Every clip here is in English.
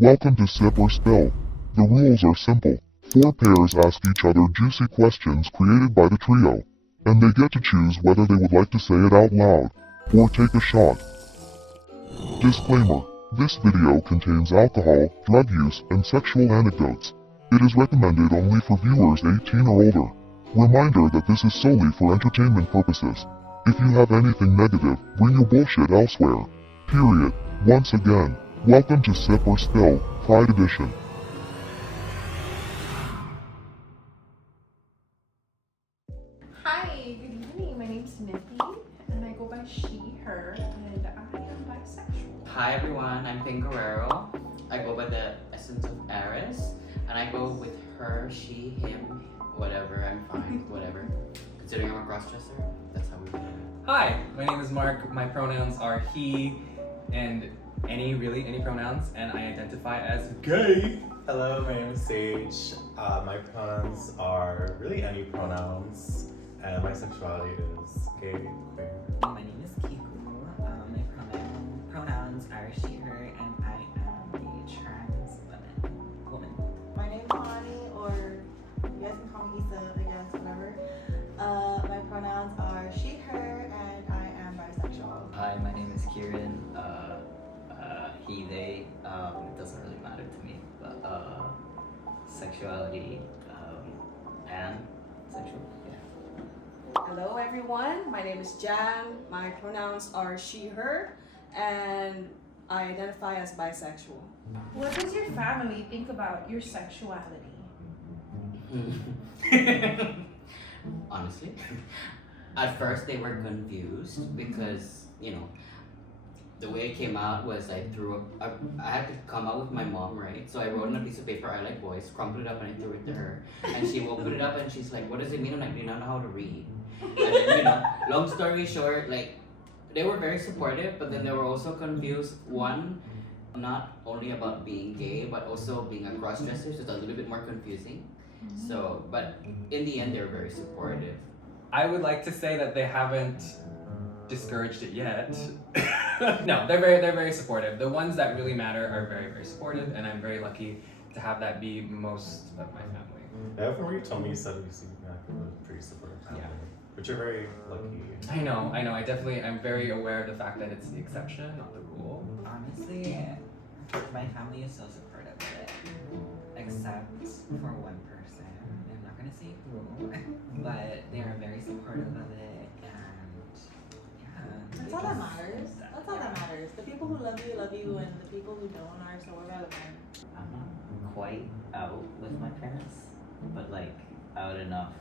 Welcome to SipOrSpill. The rules are simple. 4 pairs ask each other juicy questions created by the trio, and they get to choose whether they would like to say it out loud, or take a shot. Disclaimer: this video contains alcohol, drug use, and sexual anecdotes. It is recommended only for viewers 18 or older. Reminder that this is solely for entertainment purposes. If you have anything negative, bring your bullshit elsewhere. Period. Once again, welcome to SipOrSpill, Pride Edition. Hi, good evening. My name's Nippy, and I go by she, her, and I am bisexual. Hi everyone, I'm Pinguero. I go by the essence of Aris, and I go with her, she, him, whatever. I'm fine, whatever. Considering I'm a crossdresser, that's how we do it. Hi, my name is Mark. My pronouns are he and any pronouns, and I identify as gay. Hello, my name is Sage. My pronouns are really any pronouns, and my sexuality is gay, queer. My name is Kiku. My pronouns are she, her, and I am a trans woman. My name's Honey, or you guys can call me Issa, I guess, whatever. My pronouns are she, her, and I am bisexual. Hi, my name is Kieran. He, they. It doesn't really matter to me, but sexuality and sexual. Yeah. Hello everyone, my name is Jan. My pronouns are she, her, and I identify as bisexual. What does your family think about your sexuality? Honestly, at first they were confused because, you know, the way it came out was I had to come out with my mom, right? So I wrote on a piece of paper, I like boys, crumpled it up and I threw it to her. And she opened it up and she's like, what does it mean? I'm like, do you not know how to read? And then, you know, long story short, like, they were very supportive, but then they were also confused. One, not only about being gay, but also being a cross-dresser, so it's a little bit more confusing. So, but in the end, they were very supportive. I would like to say that they haven't discouraged it yet. No, they're very supportive. The ones that really matter are very supportive, and I'm very lucky to have that be most of my family. Yeah, from what you told me, you said you seem like a pretty supportive family, but you're very lucky. I know. I'm very aware of the fact that it's the exception, not the rule. Honestly, my family is so supportive of it, except for one person. I'm not gonna say who, but they are very supportive of it, and yeah. That's all that matters. That's all that matters. The people who love you, and the people who don't are so irrelevant. I'm not quite out with my parents, but like out enough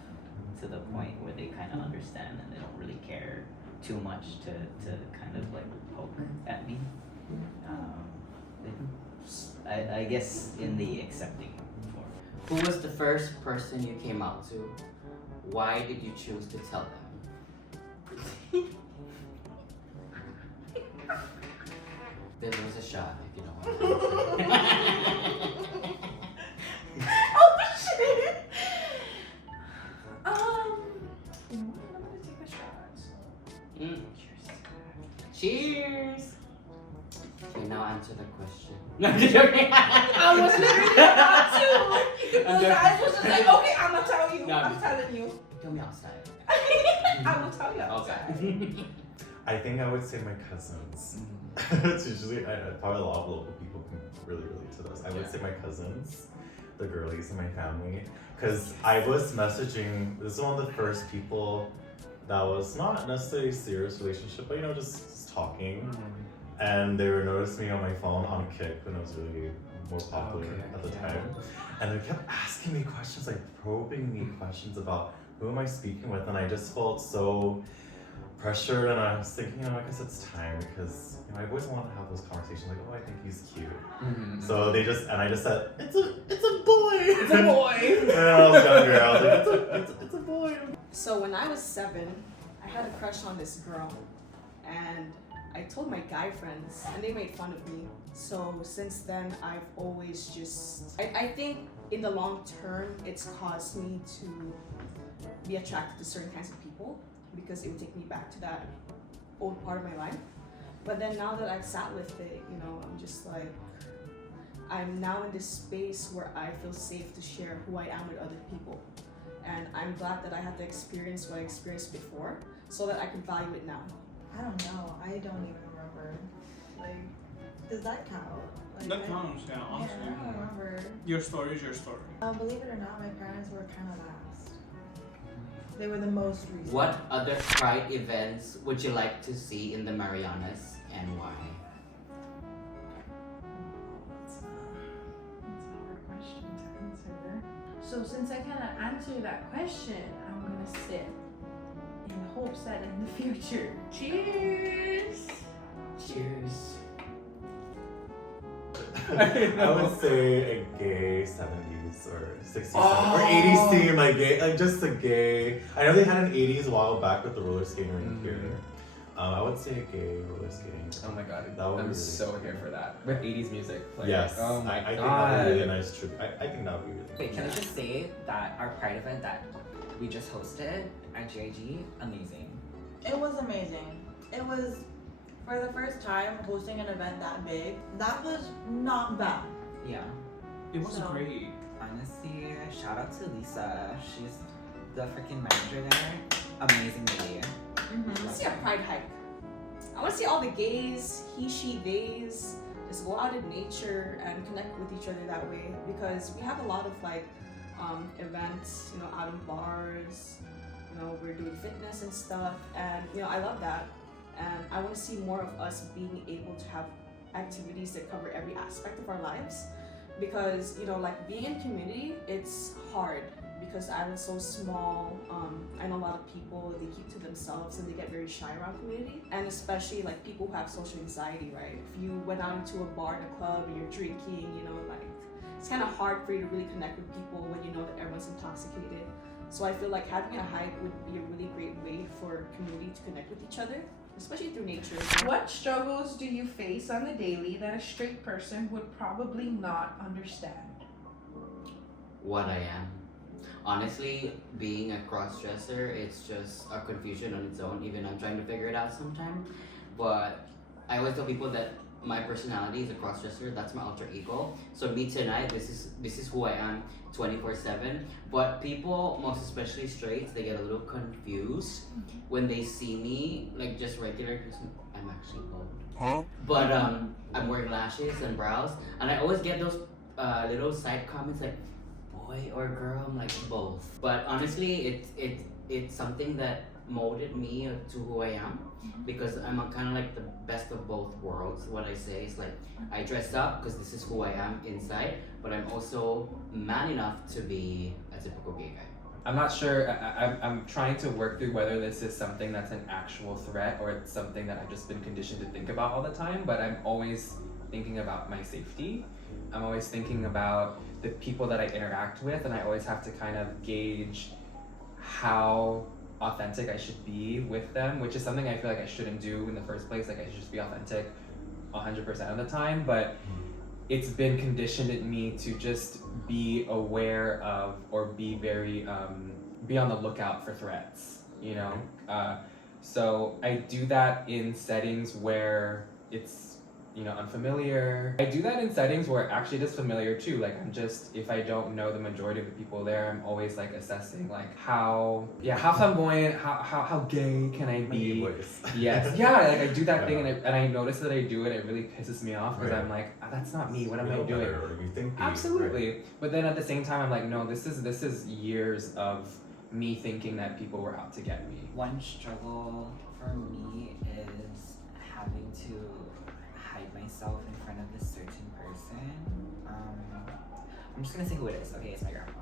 to the point where they kind of understand and they don't really care too much to kind of like poke at me. I guess in the accepting form. Who was the first person you came out to? Why did you choose to tell them? There was a shot, if you don't want to. Oh shit! I'm gonna take a shot. Cheers! Okay, now answer the question. No, I'm just joking. I was literally about to. I'm Those joking. guys was just like, okay, I'm gonna tell you. No, I'm telling you. Tell me outside. I will tell you outside. Okay. I think I would say my cousins. It's usually, probably a lot of local people can really relate to this. I would say my cousins, the girlies in my family, because I was messaging, this is one of the first people that was not necessarily a serious relationship, but you know, just talking. And they were noticing me on my phone on Kick when it was really more popular at the time. And they kept asking me questions, like probing me questions about who am I speaking with, and I just felt so pressured, and I was thinking, I guess it's time, because you know, I always want to have those conversations like, oh, I think he's cute. So I just said, it's a boy. It's a boy. When I was younger, I was like, it's a boy. So when I was 7, I had a crush on this girl, and I told my guy friends, and they made fun of me. So since then, I've always just, I think in the long term, it's caused me to be attracted to certain kinds of people, because it would take me back to that old part of my life. But then now that I've sat with it, you know, I'm just like, I'm now in this space where I feel safe to share who I am with other people. And I'm glad that I had to experience what I experienced before so that I can value it now. I don't know. I don't even remember. Like, does that count? Like, That counts, yeah, honestly. Yeah, I don't remember. Your story is your story. Believe it or not, my parents were kind of last. They were the most recent. What other Pride events would you like to see in the Marianas and why? That's a hard question to answer. So since I cannot answer that question, I'm gonna sit in hopes that in the future. Cheers! Cheers. I would say a gay 70s or 60s or 80s theme, like gay, like just a gay. I know they had an 80s a while back with the roller skating rink here. I would say gay roller skating. Oh my god, That would be I'm really so here for that. With 80s music playing. Yes. Oh my I think god. that would be really nice tribute. I think that would be really Wait, can I nice. just say that our Pride event that we just hosted at GIG, amazing. It was amazing. It was, for the first time, hosting an event that big. That was not bad. Yeah. It was So- great. Honestly, shout out to Lisa. She's the freaking manager there. Amazing lady. I want to see a pride hike. I want to see all the gays, he, she, theys, just go out in nature and connect with each other that way. Because we have a lot of like events, you know, out in bars. You know, we're doing fitness and stuff, and you know, I love that. And I want to see more of us being able to have activities that cover every aspect of our lives. Because you know, like being in community, it's hard because the island's so small. I know a lot of people, they keep to themselves and they get very shy around community. And especially like people who have social anxiety, right? If you went out into a bar and a club and you're drinking, you know, like it's kind of hard for you to really connect with people when you know that everyone's intoxicated. So I feel like having a hike would be a really great way for community to connect with each other, especially through nature. What struggles do you face on the daily that a straight person would probably not understand? What I am. Honestly, being a cross-dresser, it's just a confusion on its own. Even I'm trying to figure it out sometimes. But I always tell people that my personality is a cross-dresser. That's my alter ego. So me tonight, this is who I am 24/7. But people, most especially straights, they get a little confused when they see me like just regular. Because I'm actually bald. Huh? But I'm wearing lashes and brows, and I always get those little side comments like, boy or girl. I'm like both. But honestly, it's something that molded me to who I am, because I'm kind of like the best of both worlds. What I say is like, I dress up because this is who I am inside, but I'm also man enough to be a typical gay guy. I'm not sure. I'm trying to work through whether this is something that's an actual threat or it's something that I've just been conditioned to think about all the time, but I'm always thinking about my safety. I'm always thinking about the people that I interact with, and I always have to kind of gauge how authentic I should be with them, which is something I feel like I shouldn't do in the first place. Like I should just be authentic 100% of the time, but it's been conditioned in me to just be aware of, or be very be on the lookout for threats, you know. So I do that in settings where it's, you know, unfamiliar. I do that in settings where actually it is familiar too. Like I'm just, if I don't know the majority of the people there, I'm always like assessing like how flamboyant, how gay can I be? Yes, yeah, like I do that thing, and I notice that I do it. It really pisses me off because I'm like, that's not me. What am I doing? You think Absolutely, but then at the same time, I'm like, no, this is years of me thinking that people were out to get me. One struggle for me is having to hide myself in front of this certain person. I'm just gonna say who it is. Okay, it's my grandpa.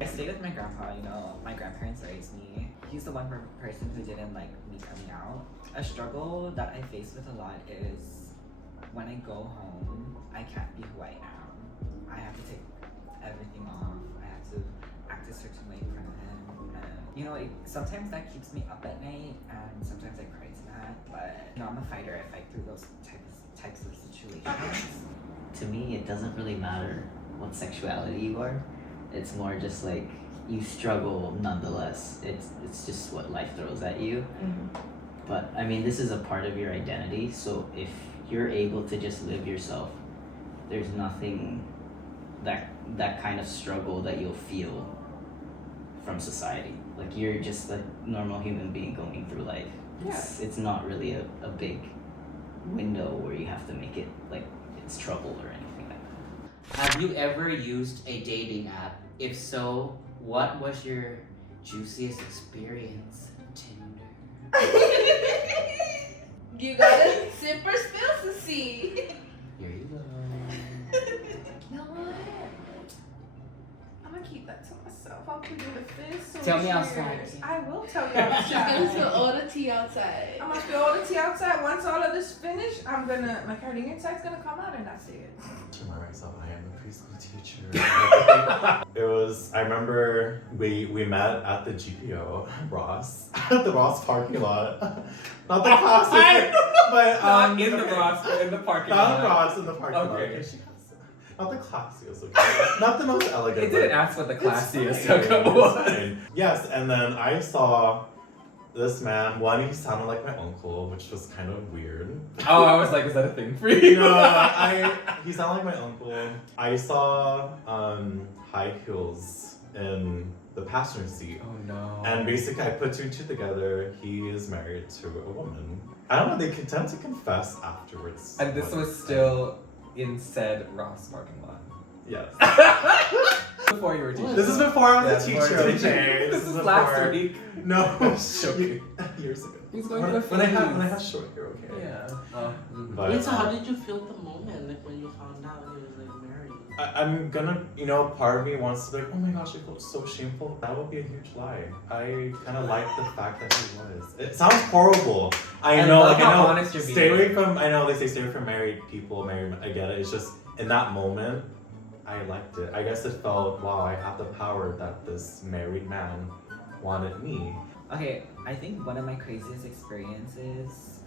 I stayed with my grandpa, you know, my grandparents raised me. He's the one person who didn't like me coming out. A struggle that I face with a lot is when I go home, I can't be who I am. I have to take everything off. I have to act a certain way in front of him. And, you know, sometimes that keeps me up at night, and sometimes I cry to that. But you know, I'm a fighter. I fight through those types of situations. To me, it doesn't really matter what sexuality you are. It's more just like you struggle nonetheless. It's just what life throws at you. But I mean, this is a part of your identity. So if you're able to just live yourself there's nothing that kind of struggle that you'll feel from society. Like you're just a normal human being going through life. It's not really a big window where you have to make it like it's trouble or anything like that. Have you ever used a dating app? If so, what was your juiciest experience? Tinder. You gotta sip or spill to see. Here you go. You know what? I'm gonna keep that to myself. I'll put it with this. So Tell me cheers. outside. I will tell you She's gonna outside. spill all the tea outside. I'm gonna spill all the tea outside. Once all of this finished, I'm gonna, my cardigan inside's gonna come out and that's it. To remind myself, I am a preschool teacher. It was, I remember we met at the GPO, Ross, the Ross parking lot. Not the classic, but Not in the Ross, but in the parking not lot. Ross in the parking lot. Okay. Okay, not the classiest, okay? Not the most elegant. It didn't but ask what the it's classiest fine, hookup it's was. fine. Yes, and then I saw this man. One, he sounded like my uncle, which was kind of weird. Oh, I was like, is that a thing for you? No, he sounded like my uncle. I saw high heels in the passenger seat. Oh no. And basically, I put two and two together. He is married to a woman. I don't know, they tend to confess afterwards. And this was still in said Ross parking lot. Yes. Before you were teaching. This is before I was a Yeah, before teacher, you were teaching. okay? This is before- last week. No, Joking. years ago. He's going when, to the when I had Philippines. short hair, okay? Yeah. Oh. Mhm. But, Wait, so how did you feel at the moment, like when you found out he was like married? I'm gonna, part of me wants to be like, oh my gosh, I felt so shameful. That would be a huge lie. I kind of like the fact that he was. It sounds horrible. I And know, love like, how I know. honest you're Stay being. away from, I know they say stay away from married people, I get it. It's just, in that moment, I liked it. I guess it felt, wow, I have the power that this married man wanted me. Okay, I think one of my craziest experiences,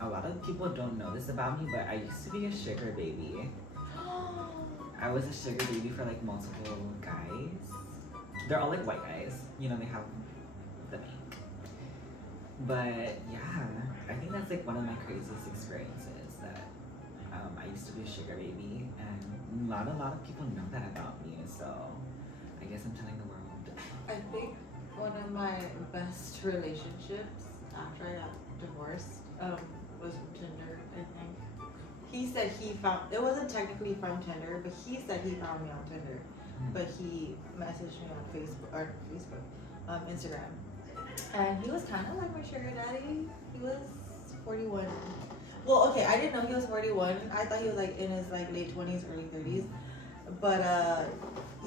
a lot of people don't know this about me, but I used to be a sugar baby. I was a sugar baby for like multiple guys. They're all like white guys, they have the pink. But yeah, I think that's like one of my craziest experiences that I used to be a sugar baby, and not a lot of people know that about me, so I guess I'm telling the world. I think one of my best relationships after I got divorced was from Tinder, I think. He said he found, it wasn't technically from Tinder, but he said he found me on Tinder. But he messaged me on Instagram. And he was kind of like my sugar daddy. He was 41. Well, okay, I didn't know he was 41. I thought he was like in his like late 20s, early 30s. But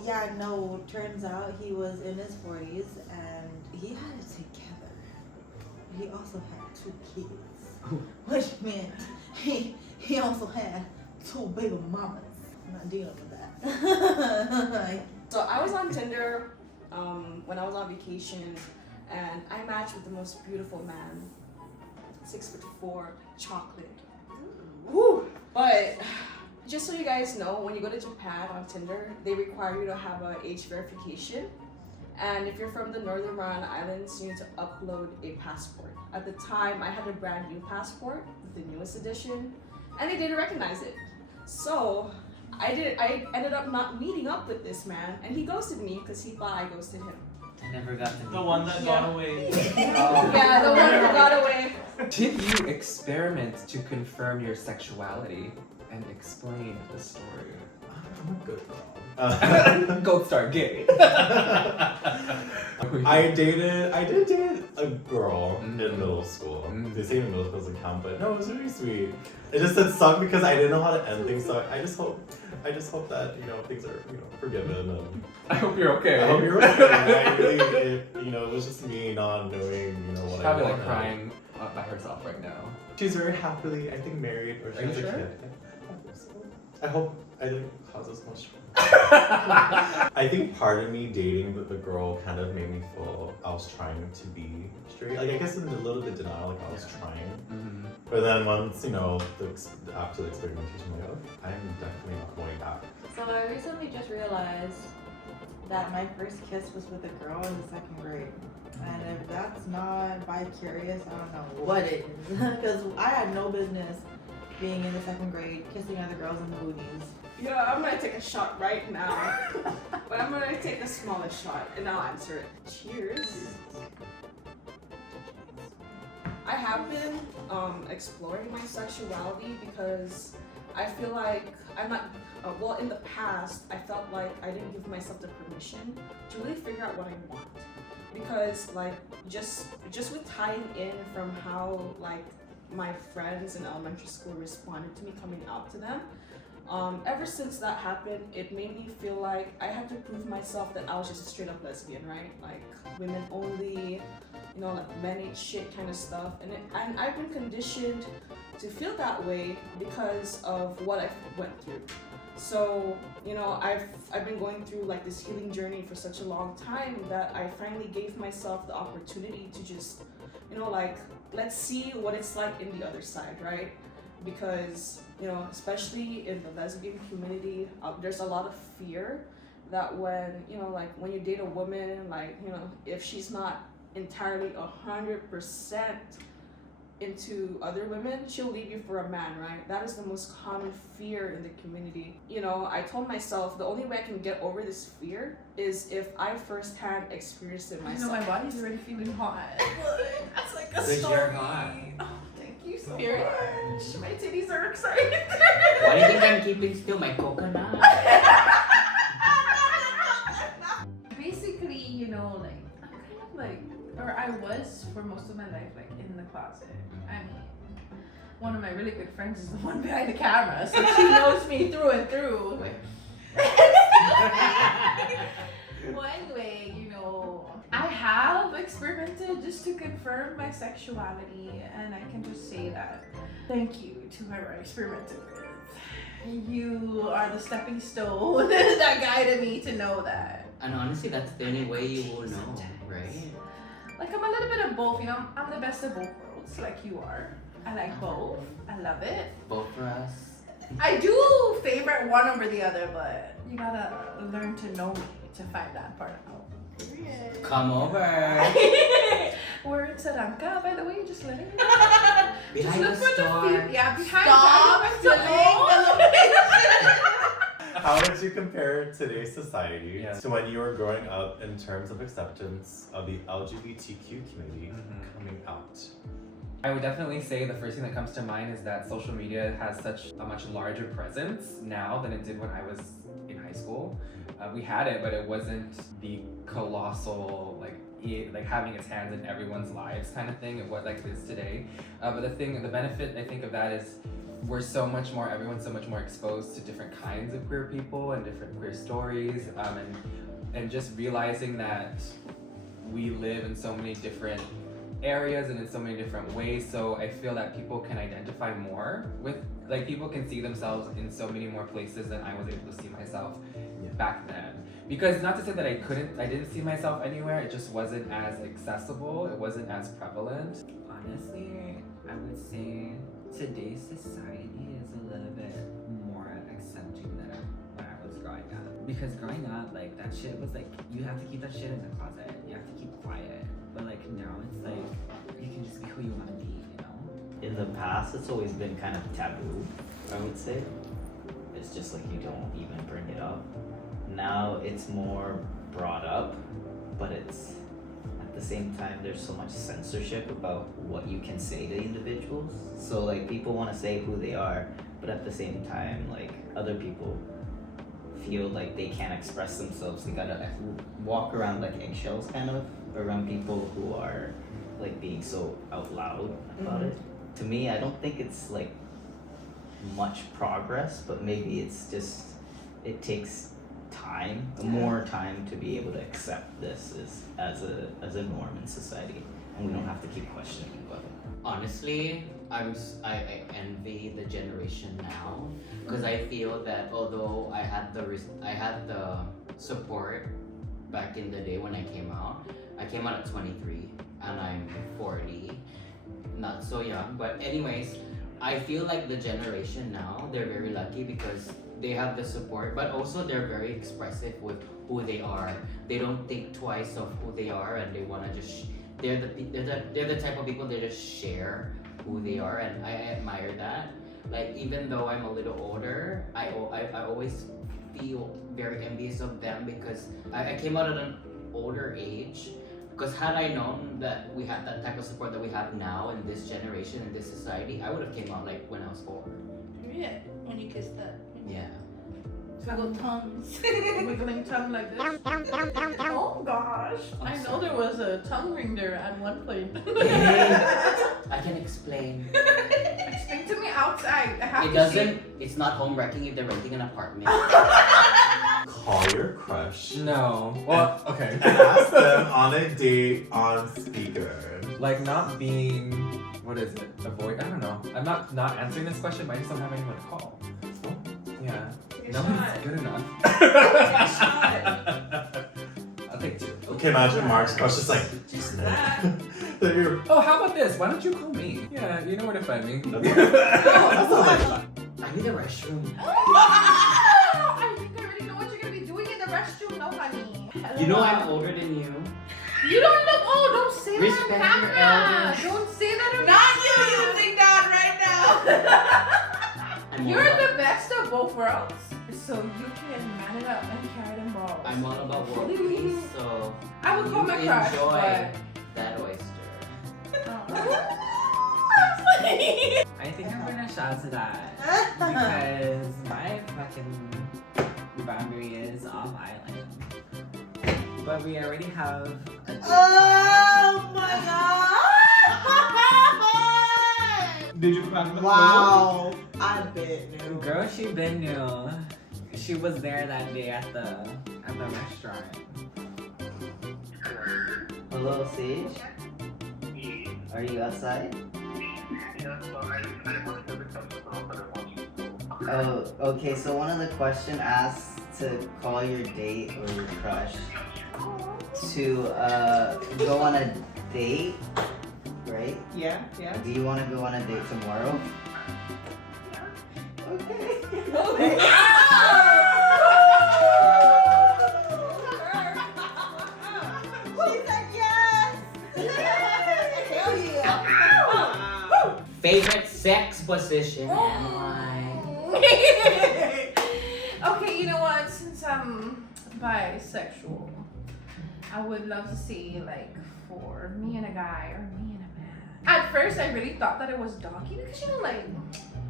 yeah, no, turns out he was in his 40s and he had it together. He also had 2 kids, which meant he also had 2 baby mamas. I'm not dealing with that. So I was on Tinder when I was on vacation, and I matched with the most beautiful man, 6'4", chocolate. Woo! But just so you guys know, when you go to Japan on Tinder, they require you to have an age verification. And if you're from the Northern Mariana Islands, you need to upload a passport. At the time, I had a brand new passport, the newest edition, and they didn't recognize it. So I ended up not meeting up with this man, and he ghosted me because he thought I ghosted him. I never got to The one that got away. Yeah, the one who got away. Did you experiment to confirm your sexuality and explain the story? I'm a good girl. Gold star gay. I did date a girl in middle school. Mm. They say in middle school doesn't count, but no, it was really sweet. It just it sucked because I didn't know how to end things, so I just hope that things are forgiven, and I hope you're okay. I hope you're okay. I really it was just me not knowing what She's I probably like wanted. crying by herself right now. She's very happily, I think, married or she Are you has a sure? kid. I hope I didn't cause us much trouble. I think part of me dating the girl kind of made me feel I was trying to be straight. Like, I guess in a little bit denial, like I was trying. Mm-hmm. But then once, after the experimentation, I'm like, oh, I'm definitely not going back. So I recently just realized that my first kiss was with a girl in the 2nd grade. And if that's not vicarious, I don't know what it is. Because I had no business being in the 2nd grade, kissing other girls in the booties. Yeah, I'm gonna take a shot right now. But I'm gonna take the smallest shot and I'll answer it. Cheers. I have been exploring my sexuality because I feel like I'm not, well, in the past, I felt like I didn't give myself the permission to really figure out what I want. Because like, just with tying in from how like my friends in elementary school responded to me coming out to them, ever since that happened, it made me feel like I had to prove myself that I was just a straight up lesbian, right? Like women only, you know, like men ain't shit kind of stuff. And I've been conditioned to feel that way because of what I went through. So, you know, I've been going through like this healing journey for such a long time that I finally gave myself the opportunity to just, you know, like, let's see what it's like in the other side, right? Because, you know, especially in the lesbian community, there's a lot of fear that when, you know, like when you date a woman, like, you know, if she's not entirely 100% into other women, she'll leave you for a man, right? That is the most common fear in the community. You know, I told myself the only way I can get over this fear is if I firsthand experience it myself. You know, my body's already feeling hot. That's like a Because story. you're hot. Oh, thank you so Period. much. My titties are excited. Why do you think I'm keeping still? My coconut. Basically, you know, like, I'm kind of like, or I was for most of my life, like in the closet. I mean, one of my really good friends is the one behind the camera, so she knows me through and through. Well, anyway, you know, I have experimented just to confirm my sexuality, and I can just say that thank you to whoever I experimented with. You are the stepping stone that guided me to know that. And honestly, that's the only way you will know, right? Like, I'm a little bit of both, you know, I'm the best of both worlds, like you are. I like both. I love it. Both for us. I do favorite one over the other, but you gotta learn to know me to find that part out. Come over. We're in Saranka, by the way, just letting you know. Behind Just the look for store. yeah, behind Stop that. How would you compare today's society Yeah. to when you were growing up in terms of acceptance of the LGBTQ community coming out? I would definitely say the first thing that comes to mind is that social media has such a much larger presence now than it did when I was in high school. We had it, but it wasn't the colossal, like having its hands in everyone's lives kind of thing. It was like it is today. But the benefit I think of that is everyone's so much more exposed to different kinds of queer people and different queer stories, and just realizing that we live in so many different areas and in so many different ways. So I feel that people can identify more with, like, people can see themselves in so many more places than I was able to see myself back then. Because not to say that I didn't see myself anywhere, it just wasn't as accessible, it wasn't as prevalent. Honestly, I would say today's society is a little bit more accepting than when I was growing up. Because growing up, like, that shit was like, you have to keep that shit in the closet, you have to keep quiet. But like now it's like, you can just be who you want to be, you know? In the past, it's always been kind of taboo, I would say. It's just like you don't even bring it up. Now it's more brought up, but it's at the same time there's so much censorship about what you can say to individuals. So like people want to say who they are, but at the same time like other people feel like they can't express themselves. They gotta walk around like eggshells kind of around people who are like being so out loud about it. To me, I don't think it's like much progress, but maybe it's just, it takes time, more time to be able to accept this as a norm in society, and we don't have to keep questioning about it. Honestly, I envy the generation now, because I feel that although I had the support back in the day when I came out at 23 and I'm 40, not so young, but anyways, I feel like the generation now, they're very lucky because they have the support, but also they're very expressive with who they are. They don't think twice of who they are, and they want to just they're the type of people that just share who they are, and I admire that. Like even though I'm a little older, I always feel very envious of them because I came out at an older age. Because had I known that we had that type of support that we have now in this generation, in this society, I would have came out like when I was 4. Yeah, when you kiss that. Yeah. Wiggle tongues. Wiggling tongue like this. Oh gosh. I know there was a tongue ring there at one point. I can explain. Explain to me outside. I have It to doesn't, it's not home wrecking if they're renting an apartment. Call your crush. No. Well, okay. And ask them on a date on speaker. Like not being, what is it? Avoid. I don't know. I'm not answering this question, but I just don't have anyone to call. Yeah. No one's good enough. I'll take 2. Okay, imagine Mark's crush just like. Just that. That you're- Oh, how about this? Why don't you call me? Yeah, you know where to find me. I need a restroom. I think I already know what you're gonna be doing in the restroom, no honey. You know I'm older than you. You don't look old, don't say Respect that on your camera. elders. Don't say that on Not you using that right now. I'm You're all about, the best of both worlds. So you can man it up and carry them balls. I'm all about world peace, so I would call you my crush, enjoy but that oyster. I think I'm gonna shout to that because my fucking boundary is off island. But we already have a Oh my god! Did you crack the Wow, I bet no. girl. She been new. She was there that day at the restaurant. Hello, Sage? Are you outside? Oh, okay, so one of the questions asks to call your date or your crush to go on a date, right? Yeah, yeah. Do you want to go on a date tomorrow? Okay. She said yes! Hell yeah! Favorite sex position and why? Okay, you know what? Since I'm bisexual, I would love to see like for me and a guy or me and a man. At first, I really thought that it was doggy because you know, like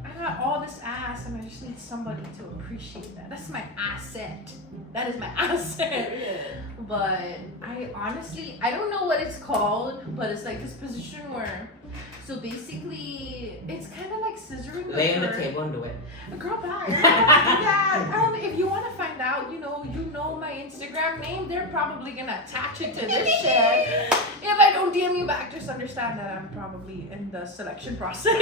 I got all this ass and I just need somebody to appreciate that. That's my asset. That is my asset. But I honestly, I don't know what it's called, but it's like this position where. So basically, it's kind of like scissoring. Lay on the her. table and do it. Girl, bye. I don't do that. If you want to find out, you know my Instagram name. They're probably gonna attach it to this shit. If I don't DM you back, just understand that I'm probably in the selection process.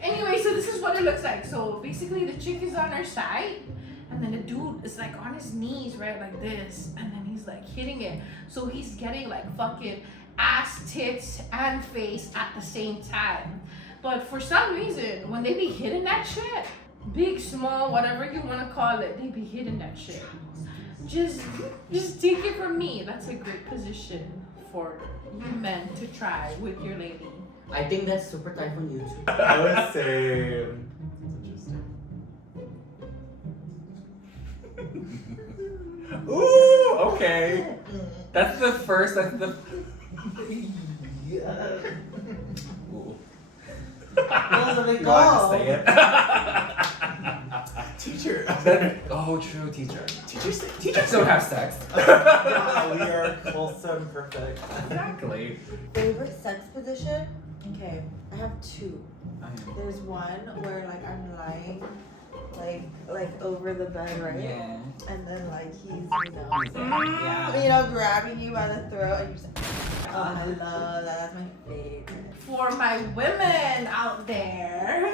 Anyway, so this is what it looks like. So basically, the chick is on her side, and then the dude is like on his knees, right, like this, and then he's like hitting it. So he's getting like fucking ass, tits, and face at the same time. But for some reason, when they be hitting that shit, big, small, whatever you want to call it, they be hitting that shit. Just take it from me. That's a great position for you men to try with your lady. I think that's super tight on YouTube. I would say. Interesting. Ooh, okay. That's the first. That's the. Ooh. Those are the You want to say it? Teacher. Oh, true, teacher. Teachers don't have sex. Yeah, we are wholesome, perfect. Exactly. Favorite sex position? Okay, I have 2. There's one where like I'm lying like over the bed, right? Yeah. And then like he's Yeah. grabbing you by the throat and you're just like, oh, I love that. That's my favorite. For my women out there,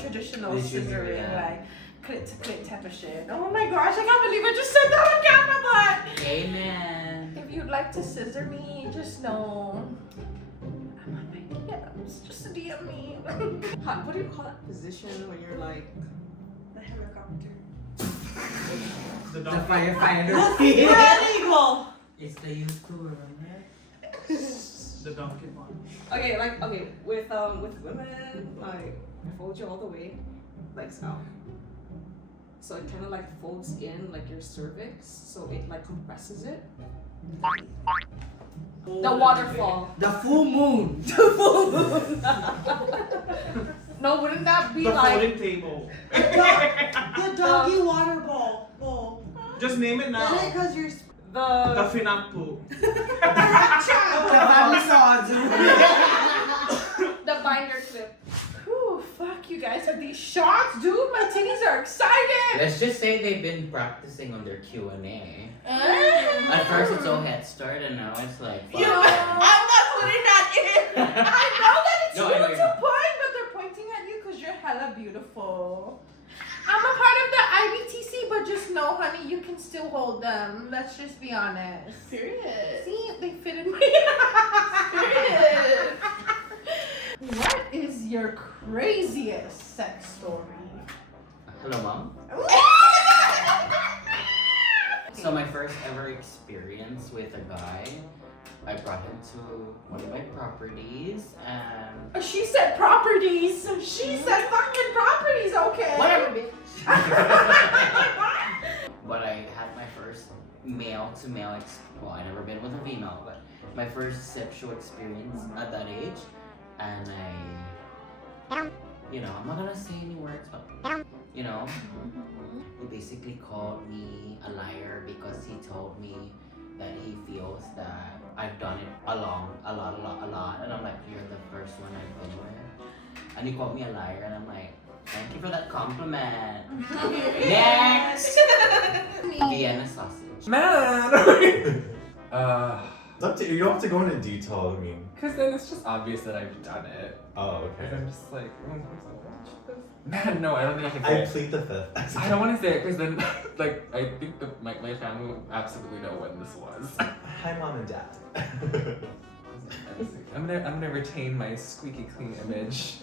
traditional Did you do scissoring, that? like clit to clit type of shit. Oh my gosh, I can't believe I just said that on camera, but Amen. if you'd like to scissor me, just know I'm on my DMs. Just DM me. What do you call that position when you're like The helicopter. The The donkey. firefighter. Spread eagle! It's the used to remember? The donkey one. okay with women like I fold you all the way, legs out. So it kind of like folds in like your cervix, so it like compresses it. The waterfall. The full moon. The full moon. No, wouldn't that be The like folding table. The doggy water bowl. Just name it now. Get it? Cause you're The finapple. the binder clip. Whew, fuck you guys have these shots, dude. My titties are excited. Let's just say they've been practicing on their Q&A. Uh, At first it's all head start and now it's like, fuck. I'm not putting that in. I know that it's No, I rude know to you're not. point, but they're pointing at you because you're hella beautiful. I'm a part of the IBTC, but just know, honey, you can still hold them. Let's just be honest. Period. See, they fit in my Period. What is your craziest sex story? Hello, Mom. So my first ever experience with a guy, I brought him to one of my properties and... She said properties. She said fucking properties, okay? Whatever, bitch. But I had my first male-to-male well, I never been with a female, but my first sexual experience at that age, and you know, I'm not gonna say any words, but you know, he basically called me a liar because he told me that he feels that I've done it a lot, and I'm like, you're the first one I've been with, and he called me a liar, and I'm like, thank you for that compliment. Next! Vienna sausage. Man! It's up to you. You don't have to go into detail. I mean, Because then it's just obvious that I've done it. oh, Because okay. I'm just like, man, no, I don't think I can say I it. plead the fifth. I don't want to say it because then, like, I think my family will absolutely know when this was. Hi, Mom and Dad. I'm gonna retain my squeaky clean image.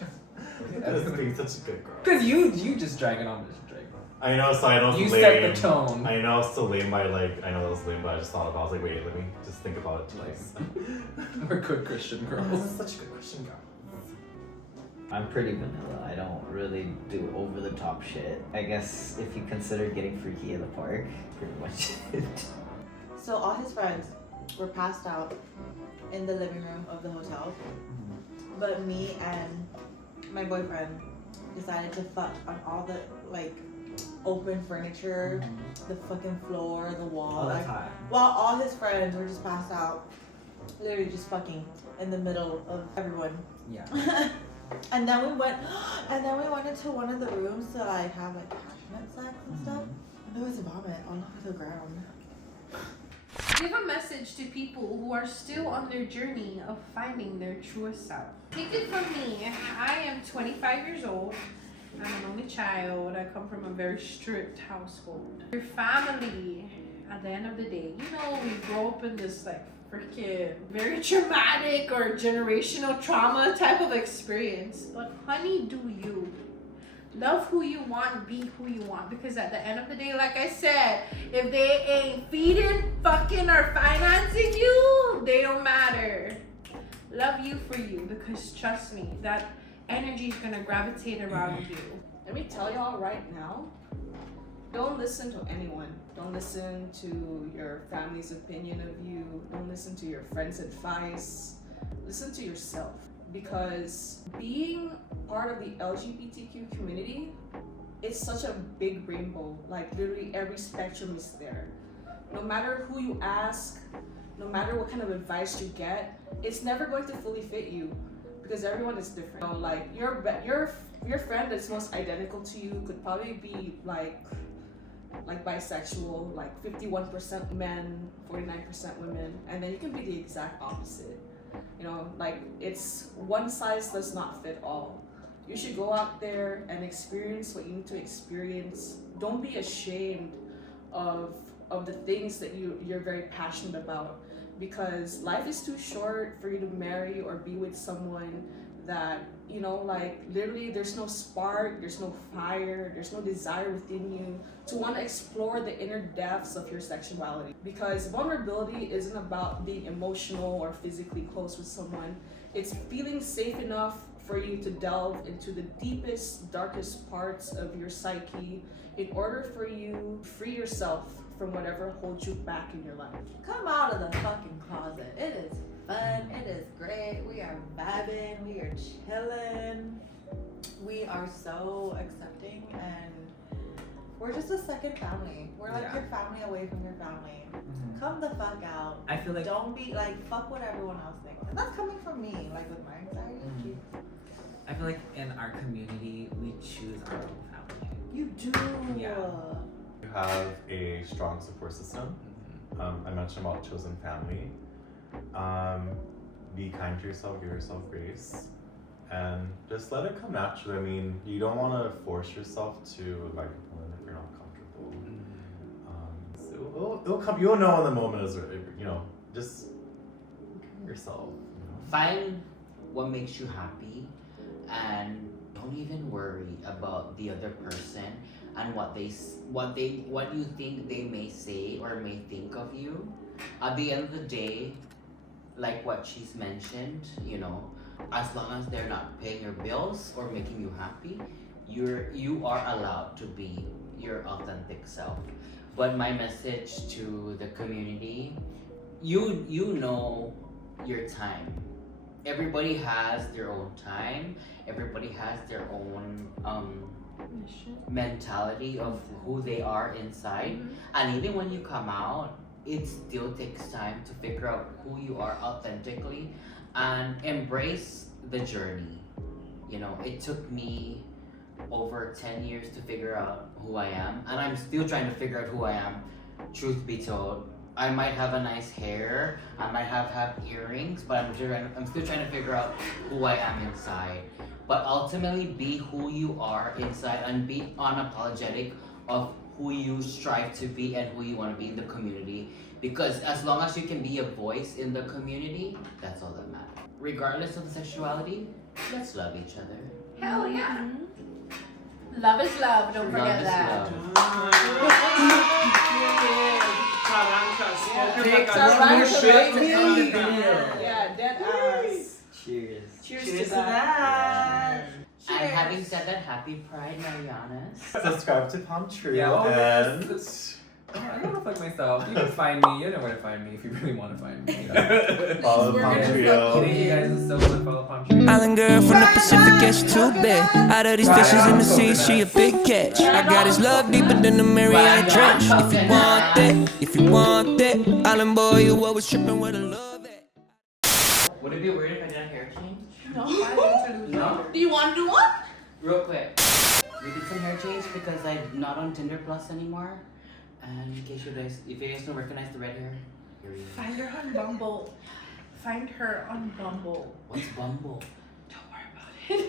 That's being such a good girl. Because you just drag it on, just drag it. I know, so I know it's You lame. set the tone. I know it's so lame, but I know it was lame, but I just thought about it. I was like, wait, let me just think about it twice. We're good Christian This girls. is such a good question, girl. I'm pretty vanilla. I don't really do over the top shit. I guess if you consider getting freaky in the park, pretty much it. So all his friends were passed out in the living room of the hotel, but me and my boyfriend decided to fuck on all the like open furniture, the fucking floor, the wall. Oh, that's like, hot. while all his friends were just passed out, literally just fucking in the middle of everyone. Yeah. And then we went into one of the rooms to like have like passionate sex and stuff. And there was vomit all over the ground. Give a message to people who are still on their journey of finding their truest self. Take it from me. I am 25 years old. I'm an only child. I come from a very strict household. Your family, at the end of the day, you know, we grow up in this like freaking very traumatic or generational trauma type of experience. But honey, do you. Love who you want, be who you want. Because at the end of the day, like I said, if they ain't feeding, fucking, or financing you, they don't matter. Love you for you, because trust me, that energy is gonna gravitate around you. Let me tell y'all right now, don't listen to anyone. Don't listen to your family's opinion of you. Don't listen to your friends' advice. Listen to yourself. Because being part of the LGBTQ community, it's such a big rainbow. Like literally every spectrum is there. No matter who you ask, no matter what kind of advice you get, it's never going to fully fit you because everyone is different. You know, like your friend that's most identical to you could probably be like bisexual, like 51% men, 49% women, and then you can be the exact opposite. You know, like it's one size does not fit all. You should go out there and experience what you need to experience. Don't be ashamed of the things that you're very passionate about, because life is too short for you to marry or be with someone that, you know, like literally there's no spark, there's no fire, there's no desire within you to want to explore the inner depths of your sexuality. Because vulnerability isn't about being emotional or physically close with someone. It's feeling safe enough for you to delve into the deepest, darkest parts of your psyche in order for you to free yourself from whatever holds you back in your life. Come out of the fucking closet. It is fun. It is great. We are vibing. We are chilling. We are so accepting, and we're just a second family. We're like your family away from your family. Come the fuck out. I feel like Don't be like, fuck what everyone else thinks. And that's coming from me, like with my anxiety. Jesus. I feel like in our community we choose our own family. You do. Yeah. You have a strong support system. I mentioned about chosen family. Be kind to yourself, give yourself grace, and just let it come naturally. I mean, you don't want to force yourself to like if you're not comfortable. So it'll come. You'll know in the moment as just yourself. Find what makes you happy, and don't even worry about the other person and what you think they may say or may think of you. At the end of the day, like what she's mentioned, as long as they're not paying your bills or making you happy, you are allowed to be your authentic self. But my message to the community, you know your time. Everybody has their own time. Everybody has their own mentality of who they are inside. And even when you come out, it still takes time to figure out who you are authentically and embrace the journey. It took me over 10 years to figure out who I am, and I'm still trying to figure out who I am. Truth be told, I might have a nice hair, I might have earrings, but I'm still trying to figure out who I am inside. But ultimately, be who you are inside and be unapologetic of who you strive to be and who you want to be in the community. Because as long as you can be a voice in the community, that's all that matters. Regardless of the sexuality, let's love each other. Hell yeah. Love is love, don't forget that. Yeah, dead ass. Cheers. Cheers to that. And having said that, happy Pride, Marianas. Subscribe to Palm Tree Yeah, and I don't fuck myself. You can find me. You know where to find me if you really want to find me. follow We're Palm gonna Trio. fuck Thank you guys so much. Follow Palm Tree. Island girl from the Pacific, yeah, she too big. Out of these fishes in the sea, she a big catch. I got his love deeper than the Mariana Trench. If you want that, if you want that, Island boy, you always tripping with a love at. Would it be weird if I did a hair change? No. No? Do you want to do one? Real quick. We did some hair change because I'm not on Tinder Plus anymore. And in case if you guys don't recognize the red hair, here you go. Find her on Bumble. Find her on Bumble. What's Bumble? Don't worry about it.